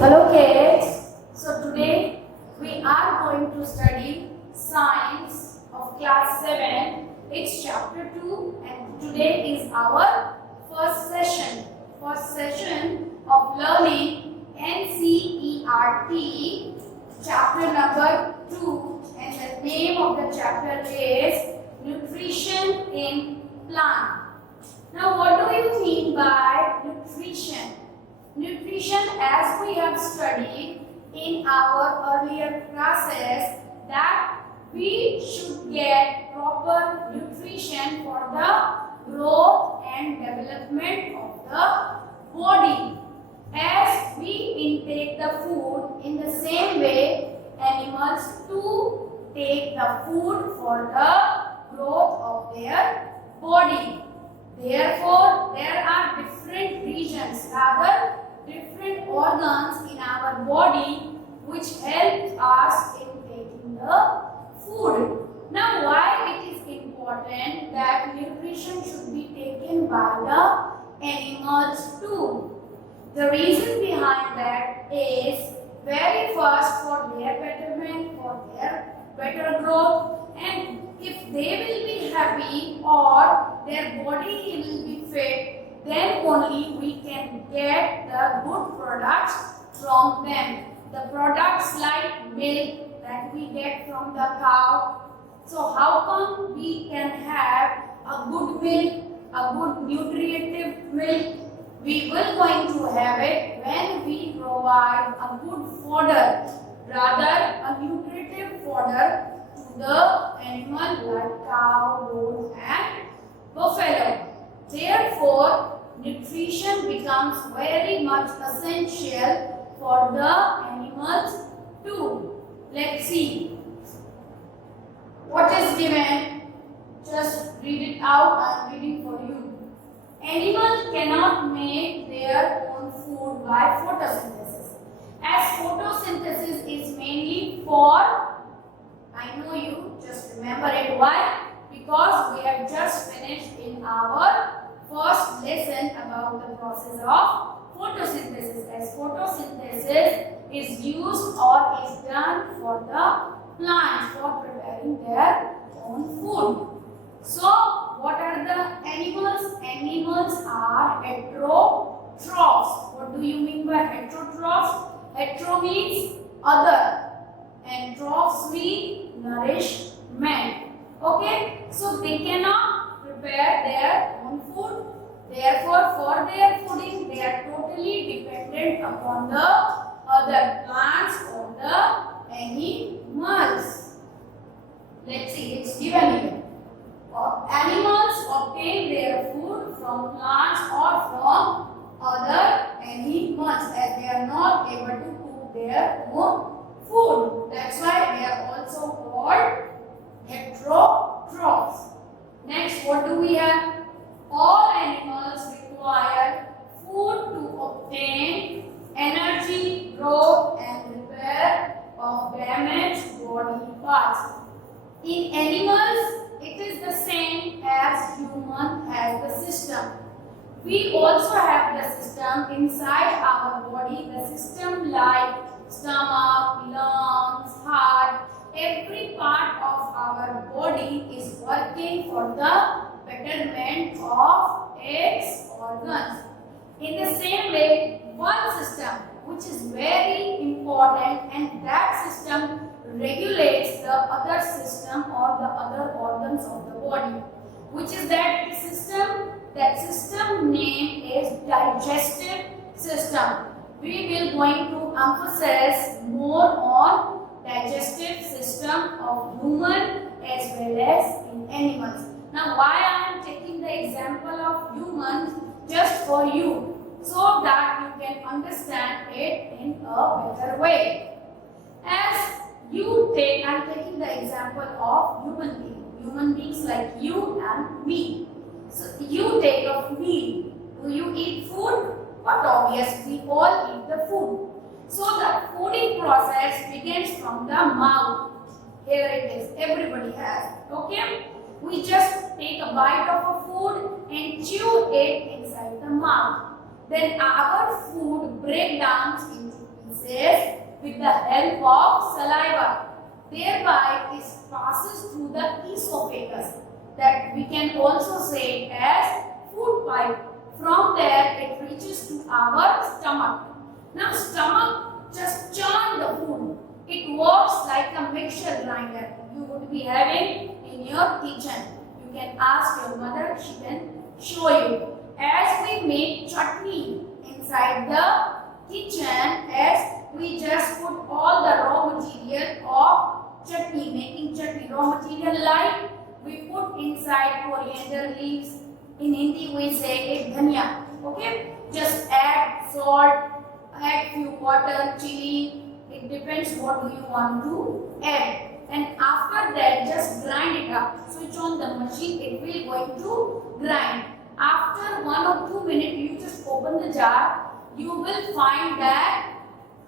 Hello kids. So today we are going to study science of class 7. It's chapter 2 and today is our first session. First session of learning NCERT chapter number 2 and the name of the chapter is Nutrition in Plant. Now what do you mean by nutrition? Nutrition, as we have studied in our earlier classes, that we should get proper nutrition for the growth and development of the body. As we intake the food, in the same way, animals too take the food for the growth of their body. Therefore, there are different regions, rather different organs in our body which help us in taking the food. Now, why it is important that nutrition should be taken by the animals too? The reason behind that is very first for their betterment, for their better growth, and if they will be happy or their body will be fit, then only we can get the good products from them. The products like milk that we get from the cow. So how come we can have a good milk, a good nutritive milk? We will going to have it when we provide a good fodder, rather a nutritive fodder to the animal like cow, goat and buffalo. Therefore, nutrition becomes very much essential for the animals too. Let's see what is given. Just read it out. I am reading for you. Animals cannot make their own food by photosynthesis. As photosynthesis is mainly for, I know you just remember it. Why? Because we have just finished in our first lesson about the process of photosynthesis. As photosynthesis is used or is done for the plants for preparing their own food. So, what are the animals? Animals are heterotrophs. What do you mean by heterotrophs? Hetero means other and trophs mean nourishment. Okay, so they cannot prepare their own food. Therefore, for their fooding, they are totally dependent upon the other plants or the animals. Let's see, it's given here. Animals obtain their food from plants or from other animals as they are not able to cook their own food. That's why they are also called heterotrophs. Next, what do we have? All animals require food to obtain energy, growth and repair of damaged body parts. In animals, it is the same as human has the system. We also have the system inside our body, the system like stomach, lungs, heart. Every part of our body is working for the betterment of its organs. In the same way, one system which is very important, and that system regulates the other system or the other organs of the body, which is that system. That system name is digestive system. We will going to emphasize more on digestive system of human as well as in animals. Now, why I am taking the example of humans just for you, so that you can understand it in a better way. As you take, I am taking the example of human beings like you and me. So you take of me. Do you eat food? But obviously we all eat the food. So the fooding process begins from the mouth. Here it is. Everybody has. Okay? We just take a bite of a food and chew it inside the mouth. Then our food breaks down into feces with the help of saliva. Thereby it passes through the esophagus, that we can also say as food pipe. From there it reaches to our stomach. Now stomach just churn the food. It works like a mixture grinder you would be having in your kitchen. You can ask your mother, she can show you. As we make chutney inside the kitchen, as we just put all the raw material of chutney, making chutney, raw material like we put inside coriander leaves. In Hindi we say dhania. Okay, just add salt, add few water, chili. It depends what do you want to add. And after that, just grind it up. Switch on the machine. It will going to grind. After 1 or 2 minutes, you just open the jar. You will find that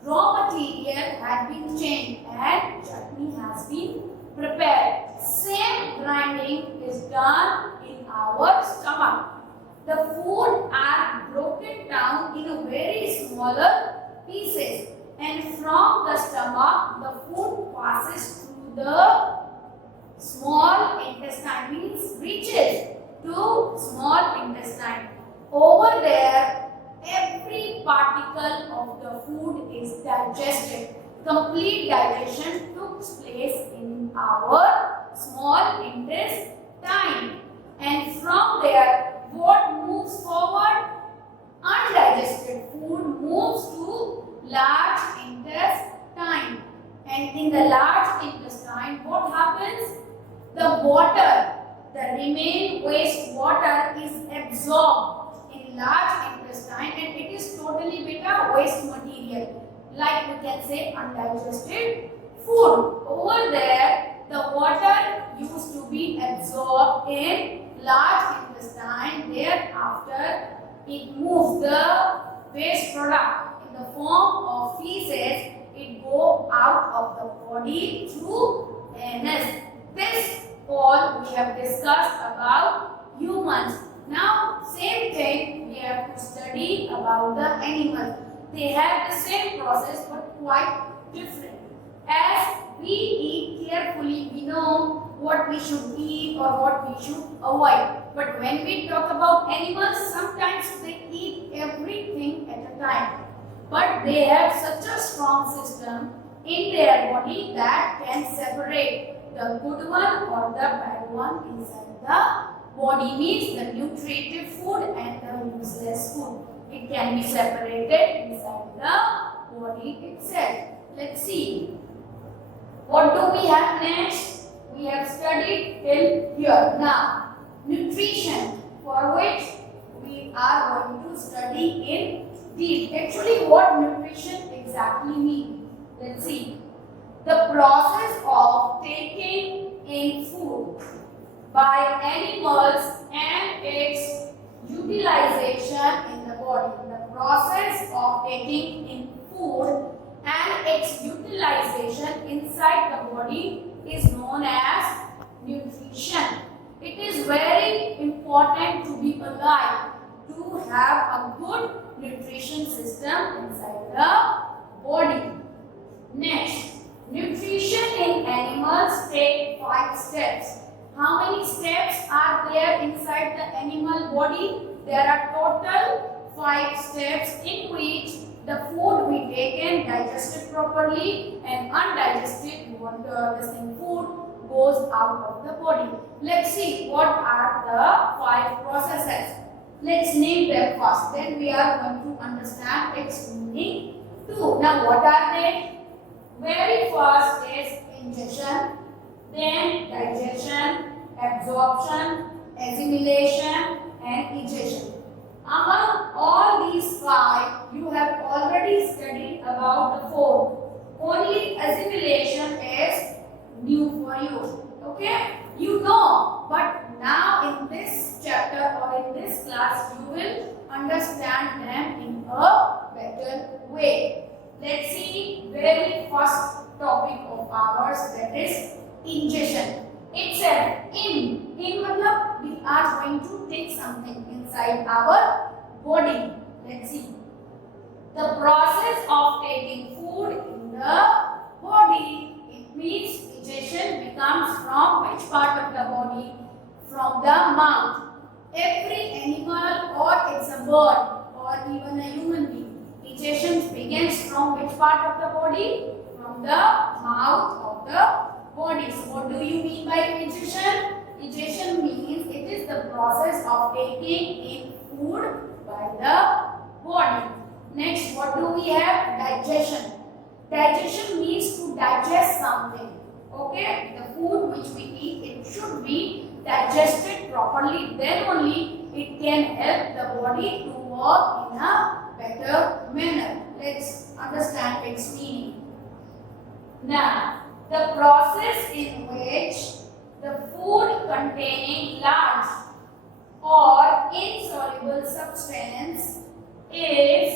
raw material had been changed and chutney has been prepared. Same grinding is done in our stomach. The food are broken down in a very smaller pieces, and from the stomach the food passes through the small intestine, means reaches to small intestine. Over there every particle of the food is digested. Complete digestion took place in our small intestine, and from there what moves forward? Undigested food moves to large intestine, and in the large intestine what happens? The water, the remain waste water is absorbed in large intestine, and it is totally beta waste material, like we can say undigested food. Over there the water used to be absorbed in large intestine. Thereafter it moves the waste product in the form of feces. It go out of the body through anus. This all we have discussed about humans. Now same thing we have to study about the animals. They have the same process but quite different. As we eat carefully, we know what we should eat or what we should avoid. But when we talk about animals, sometimes they eat everything at a time. But they have such a strong system in their body that can separate the good one or the bad one inside the body, means the nutritive food and the useless food. It can be separated inside the body itself. Let's see. What do we have next? We have studied till here. Now, nutrition, for which we are going to study in deep. Actually, what nutrition exactly means? Let's see. The process of taking in food by animals and its utilization in the body. The process of taking in food and its utilization inside the body is known as nutrition. It is very important to be alive, to have a good nutrition system inside the body. Next, nutrition in animals take 5 steps. How many steps are there inside the animal body? There are total 5 steps in which the food we taken digested properly and undigested food goes out of the body. Let's see what are the 5 processes. Let's name them first. Then we are going to understand its meaning too. Now what are they? Very first is ingestion, then digestion, absorption, assimilation and egestion. Among all these 5, you have already studied about the 4. Only assimilation is new for you. Okay? You know, but now in this chapter or in this class, you will understand them in a better way. Let's see very first topic of ours, that is ingestion. It said in matlab we are going to take something inside our body. Let's see. The process of taking food which part of the body? From the mouth of the body. So what do you mean by digestion? Digestion means it is the process of taking in food by the body. Next, what do we have? Digestion. Digestion means to digest something. Okay, the food which we eat, it should be digested properly. Then only it can help the body to work in a better manner. Let's understand its meaning. Now, the process in which the food containing large or insoluble substance is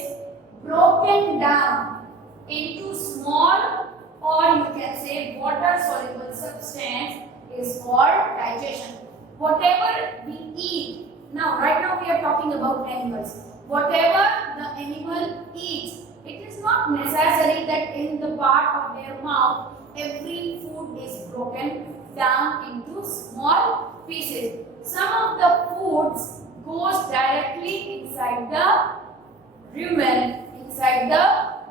broken down into small, or you can say water soluble substance, is called digestion. Whatever we eat, now right now we are talking about animals. Whatever the animal eats, it is not necessary that in the part of their mouth every food is broken down into small pieces. Some of the foods goes directly inside the rumen, inside the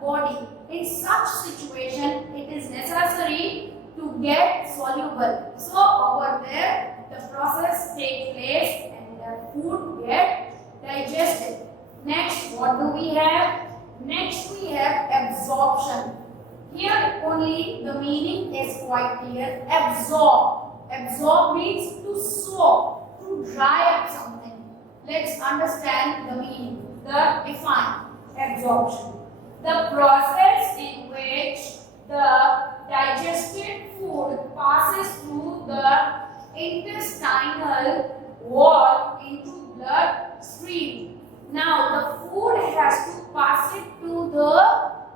body. In such situation, it is necessary to get soluble. So over there, the process takes place and the food gets digested. Next, what do we have? Next, we have absorption. Here only the meaning is quite clear. Absorb. Absorb means to soak, to dry up something. Let's understand the meaning, the define absorption. The process in which the digested food passes through the intestinal wall into blood stream. Now the food has to pass it to the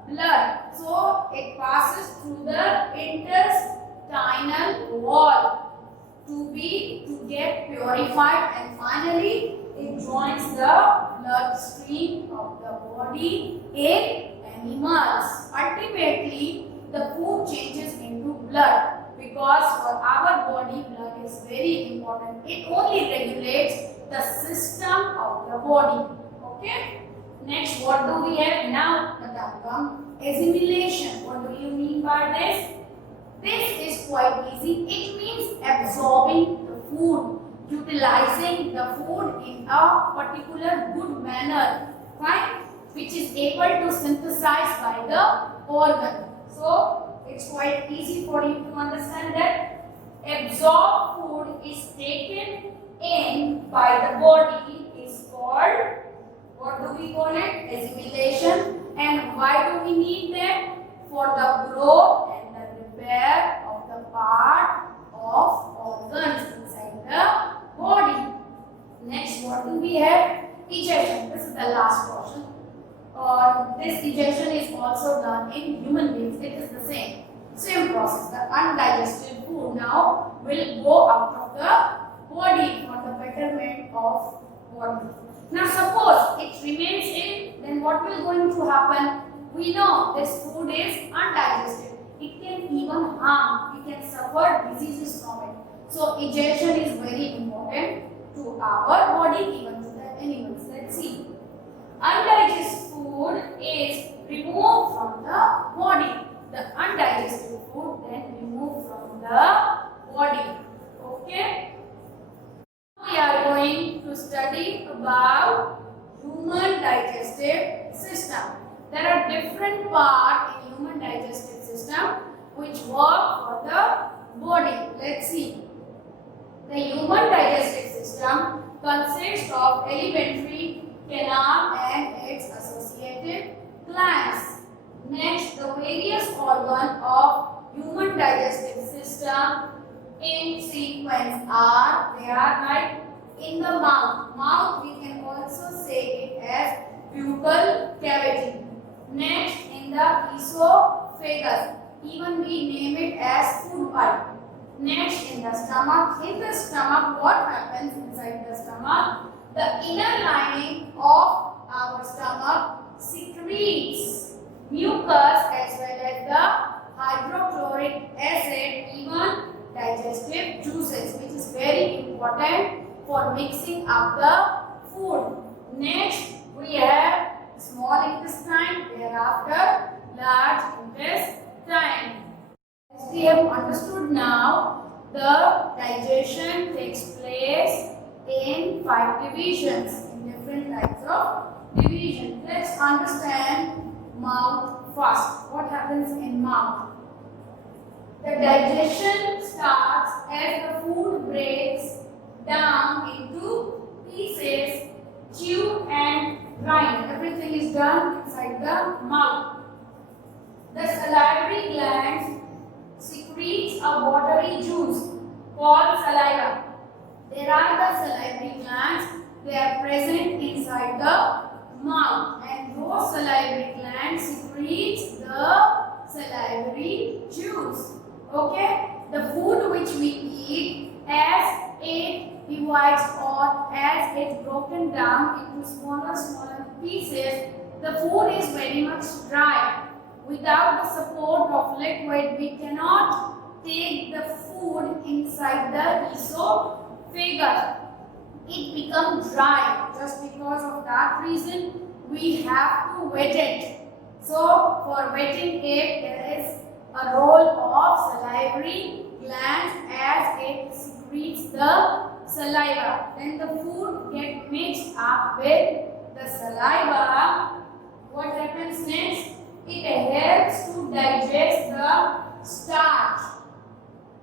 blood. So it passes through the intestinal wall to get purified, and finally it joins the bloodstream of the body in animals. Ultimately, the food changes into blood because for our body, blood is very important. It only regulates the system of the body. Okay? Next, what do we have now? The term assimilation. What do you mean by this? This is quite easy. It means absorbing the food, utilizing the food in a particular good manner, right? Which is able to synthesize by the organ. So it's quite easy for you to understand that absorbed food is taken in by the body is called, what do we call it? Assimilation. And why do we need that? For the growth and the repair of the part of organs inside the body. Next, what do we have? Digestion. This is the last portion. This digestion is also done in human beings. It is the same process. The undigested food now will go out of the body for the betterment of body. Now suppose it remains in, then what will going to happen? We know this food is undigested. It can even harm. We can suffer diseases from it. So digestion is very important to our body, even to the animals. Let's see. Undigested food is removed from the body. The undigested food then removed from the body. Okay? We are going to study about human digestive system. There are different parts in human digestive system which work for the body. Let's see. The human digestive system consists of alimentary canal and its associated glands. Next, the various organs of human digestive system in sequence are, they are like in the mouth. Mouth we can also say it as buccal cavity. Next, in the esophagus, even we name it as food pipe. Next, in the stomach. In the stomach, what happens inside the stomach? The inner lining of our stomach secretes mucus as well as the hydrochloric acid, even digestive juices, which is very important for mixing up the food. Next, we have small intestine, thereafter large understood now the digestion takes place in 5 divisions, in different types of division. Let's understand mouth first. What happens in mouth? The digestion starts as the food breaks down into pieces, chewed and grind. Everything is done inside the mouth. The salivary glands secretes a watery juice called saliva. There are the salivary glands. They are present inside the mouth, and those salivary glands secretes the salivary juice. Okay, the food which we eat, as it divides or as it's broken down into smaller pieces, the food is very much dry. Without the support of liquid, we cannot take the food inside the esophagus. It becomes dry. Just because of that reason, we have to wet it. So, for wetting it, there is a role of salivary glands as it secretes the saliva. Then the food gets mixed up with the saliva. What happens next? It helps to digest the starch.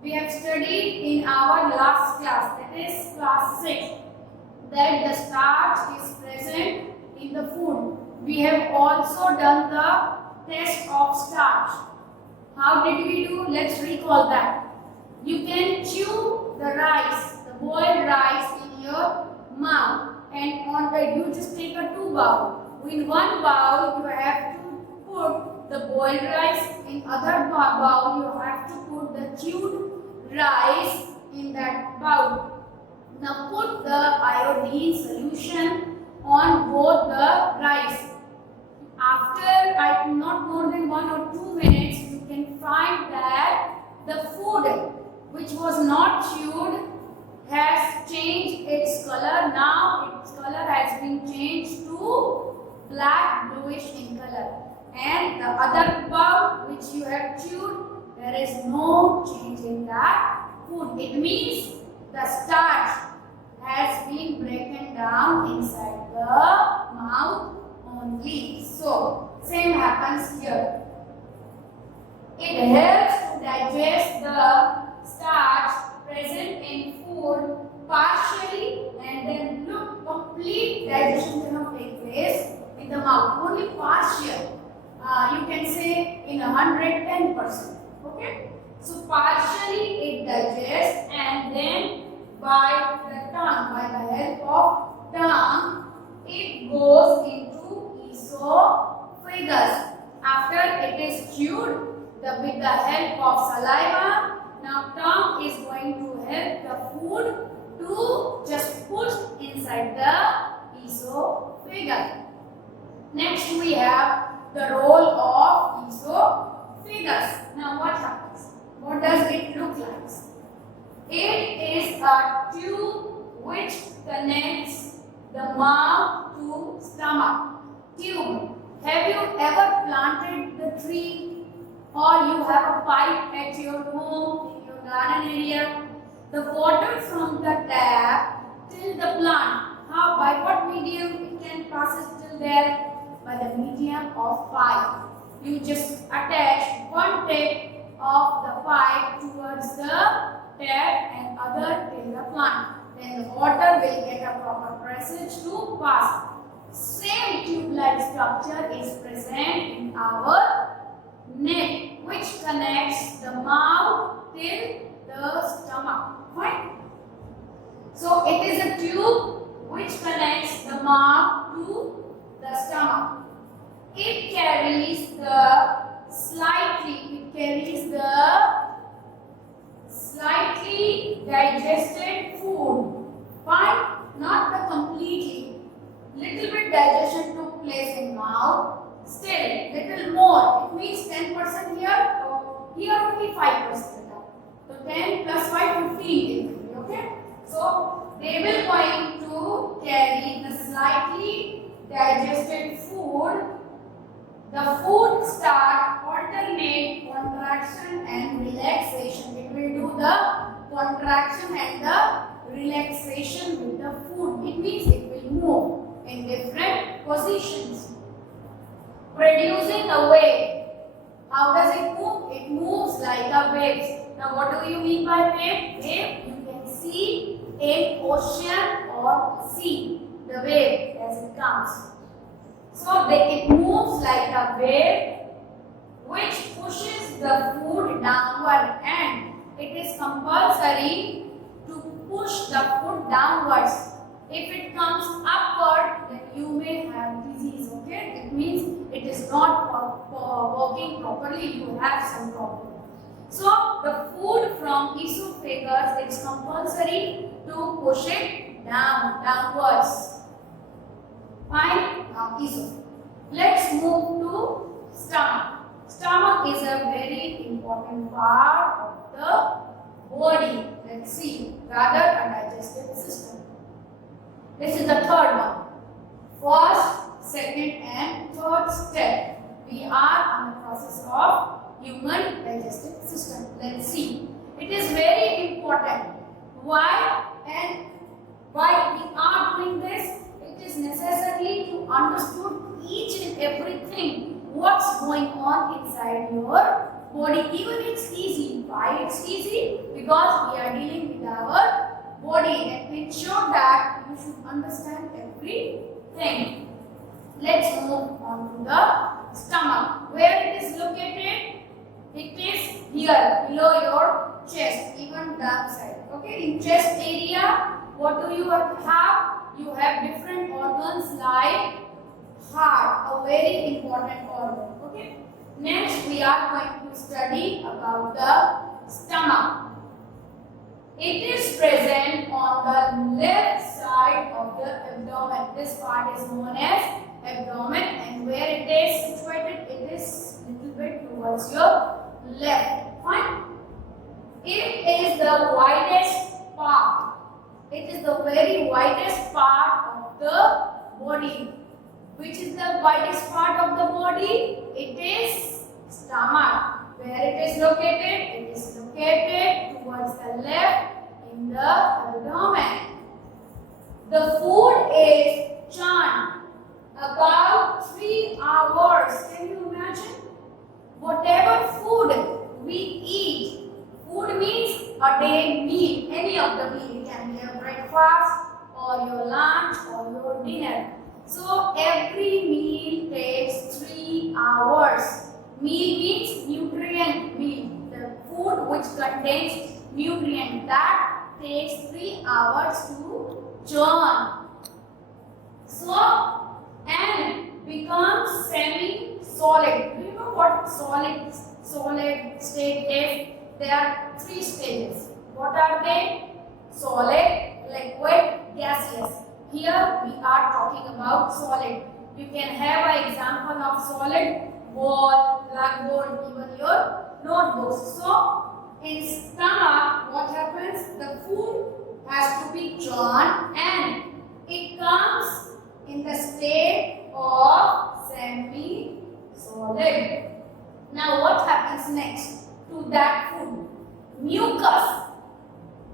We have studied in our last class, that is class 6, that the starch is present in the food. We have also done the test of starch. How did we do? Let's recall that. You can chew the rice, the boiled rice in your mouth, and on the you just take a 2 bowl. In 1 bowl you have to put the boiled rice, in other bowl you have to put the chewed rice in that bowl. Now put the iodine solution on both the rice. After not more than 1 or 2 minutes, you can find that the food which was not chewed has changed its color. Now its color has been changed to black bluish in color. And the other bowl which you have chewed, there is no change in that food. It means the starch has been broken down inside the mouth only. So, same happens here. It helps to digest the starch present in food partially, and then look, complete digestion cannot take place in the mouth, only partial. You can say in 110%. Okay, so partially it digests, and then by the tongue, by the help of tongue, it goes into esophagus. After it is chewed with the help of saliva, now tongue is going to help the food to just push inside the esophagus. Next we have the role of esophagus. Now what happens? What does it look like? It is a tube which connects the mouth to stomach. Tube. Have you ever planted the tree, or you have a pipe at your home, in your garden area? The water from the tap till the plant, how, by what medium it can pass it till there? By the medium of pipe. You just attach one tip of the pipe towards the tap and other till the plant. Then the water will get a proper passage to pass. Same tube-like structure is present in our neck, which connects the mouth till the stomach. Right? So it is a tube which connects the mouth to the stomach. It carries the slightly digested food. Fine? Not the completely. Little bit digestion took place in mouth. Still, little more. It means 10% here. So here only 5%. So 10 plus 5, 15. Okay? So they will going to carry the slightly digested food. The food start alternate contraction and relaxation. contraction and the relaxation with the food. It means it will move in different positions, producing a wave. How does it move? It moves like a wave. Now what do you mean by wave? Wave you can see in ocean or sea, the wave as it comes. So it moves like a wave which pushes the food downward, and it is compulsory to push the food downwards. If it comes upward, then you may have disease, okay? It means it is not working properly, you have some problem. So the food from esophagus, it's compulsory to push it downwards. Fine? Now esophagus. Let's move to stomach. Stomach is a very important part of the body. Let's see. Rather, a digestive system. This is the third one. First, second and third step. We are on the process of human digestive system. Let's see. It is very important. Why and why we are doing this? It is necessary to understand each and everything what's going on inside your body. Even it's easy. Why it's easy? Because we are dealing with our body and ensure that you should understand everything. Let's move on to the stomach. Where it is located? It is here below your chest, even down side. Okay, in chest area, what do you have? You have different organs like heart, a very important organ. Okay. Next, we are going to study about the stomach. It is present on the left side of the abdomen. This part is known as abdomen, and where it is situated, it is little bit towards your left. Fine. It is the widest part. It is the very widest part of the body. Which is the widest part of the body? It is stomach. Where it is located? It is located towards the left in the abdomen. The food is churned about 3 hours. Can you imagine? Whatever food we eat, food means a day meal, any of the meal. It can be a breakfast or your lunch or your dinner. So every meal takes 3 hours. Meal means nutrient meal. The food which contains nutrient, that takes 3 hours to churn. So, and becomes semi-solid. Do you know what solid state is? There are 3 stages. What are they? Solid, liquid, gaseous. Here we are talking about solid. You can have an example of solid, wall, blackboard, even your notebooks. So, in stomach, what happens? The food has to be churned and it comes in the state of semi-solid. Now, what happens next to that food? Mucus.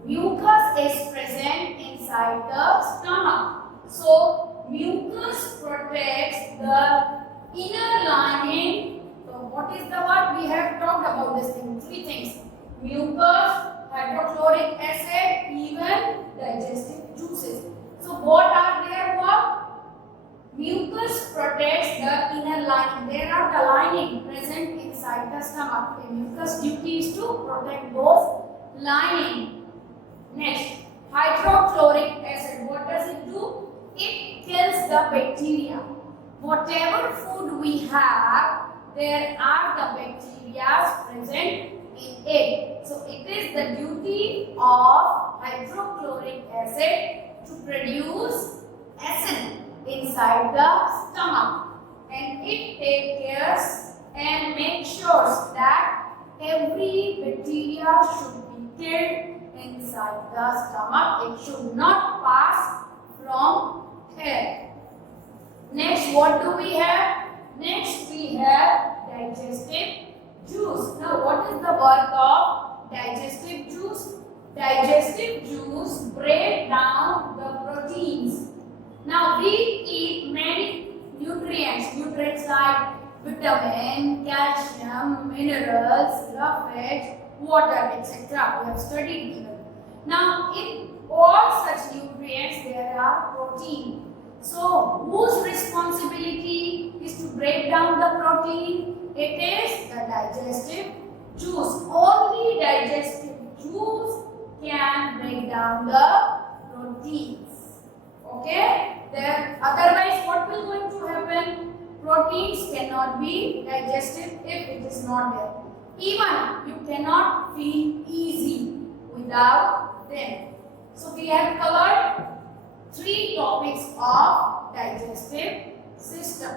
Mucus is present inside the stomach. So, mucus protects the inner lining. So, what is the word? We have talked about this thing. 3 things. Mucus, hydrochloric acid, even digestive juices. So, what are their work? Mucus protects the inner lining. There are the lining present inside the stomach. The mucus duty is to protect those lining. Next, hydrochloric acid. What does it do? It kills the bacteria. Whatever food we have, there are the bacteria present in it. So, it is the duty of hydrochloric acid to produce acid inside the stomach, and it takes care and makes sure that every bacteria should be killed inside the stomach. It should not pass from here. Next, what do we have? Next, we have digestive juice. Now, what is the work of digestive juice? digestive juice break down the proteins. Now we eat many nutrients like vitamin, calcium, minerals, sulfate, water, etc. We have studied here. Now in all such nutrients there are protein. So whose responsibility is to break down the protein? It is the digestive juice. Only digestive juice can break down the proteins. Okay? Then otherwise what will going to happen? Proteins cannot be digested if it is not there. Even you cannot feel easy without them. So we have covered 3 topics of digestive system.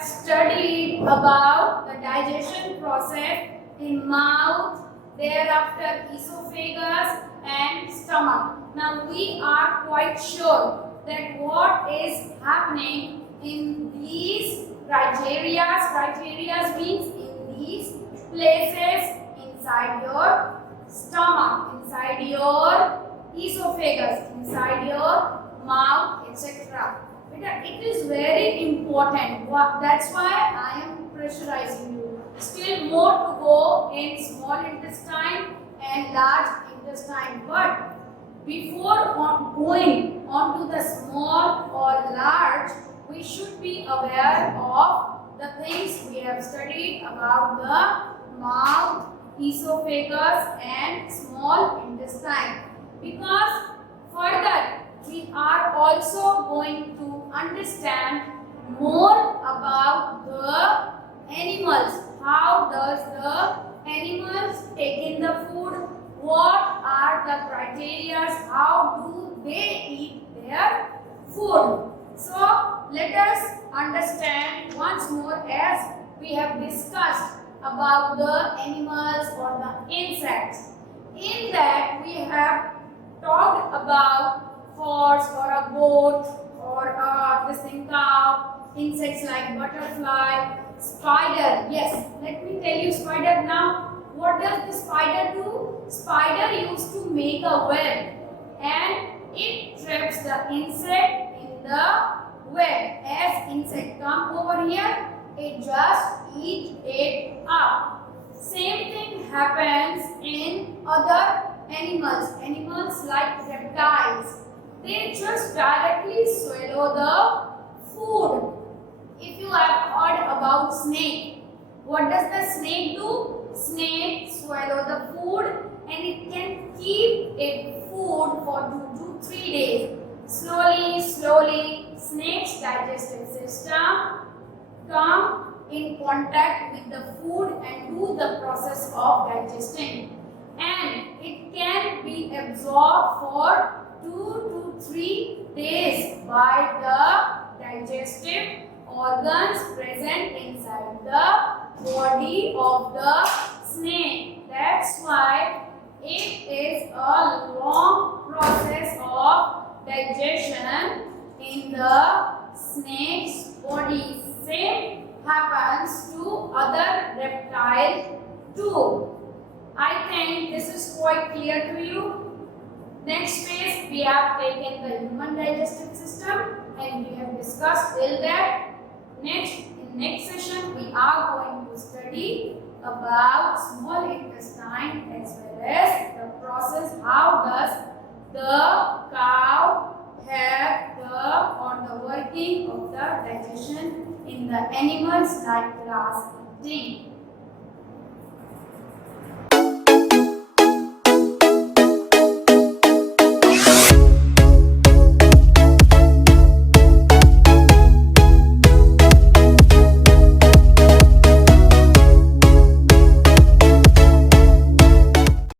Studied about the digestion process in mouth, thereafter esophagus and stomach. Now we are quite sure that what is happening in these criteria means in these places inside your stomach, inside your esophagus, inside your mouth, etc. It is very important. That's why I am pressurizing you. Still more to go in small intestine and large intestine. But before going on to the small or large, we should be aware of the things we have studied about the mouth, esophagus and small intestine. Because further we are also going to understand more about the animals. How does the animals take in the food? What are the criteria? How do they eat their food? So let us understand once more as we have discussed about the animals or the insects. In that we have talked about horse or a goat or this thing cow, insects like butterfly, spider. Yes, let me tell you spider now. What does the spider do? Spider used to make a web and it traps the insect in the web. As insect come over here, it just eat it up. Same thing happens in other animals. Animals like reptiles. They just directly swallow the food. If you have heard about snake, what does the snake do? Snake swallow the food and it can keep its food for 2 to 3 days. Slowly, snake's digestive system come in contact with the food and do the process of digesting. And it can be absorbed for 2 to 3 days by the digestive organs present inside the body of the snake. That's why it is a long process of digestion in the snake's body. Same happens to other reptiles too. I think this is quite clear to you. Next phase, we have taken the human digestive system and we have discussed till that. In next session, we are going to study about small intestine as well as the process. How does the cow have the working of the digestion in the animals like grass eating.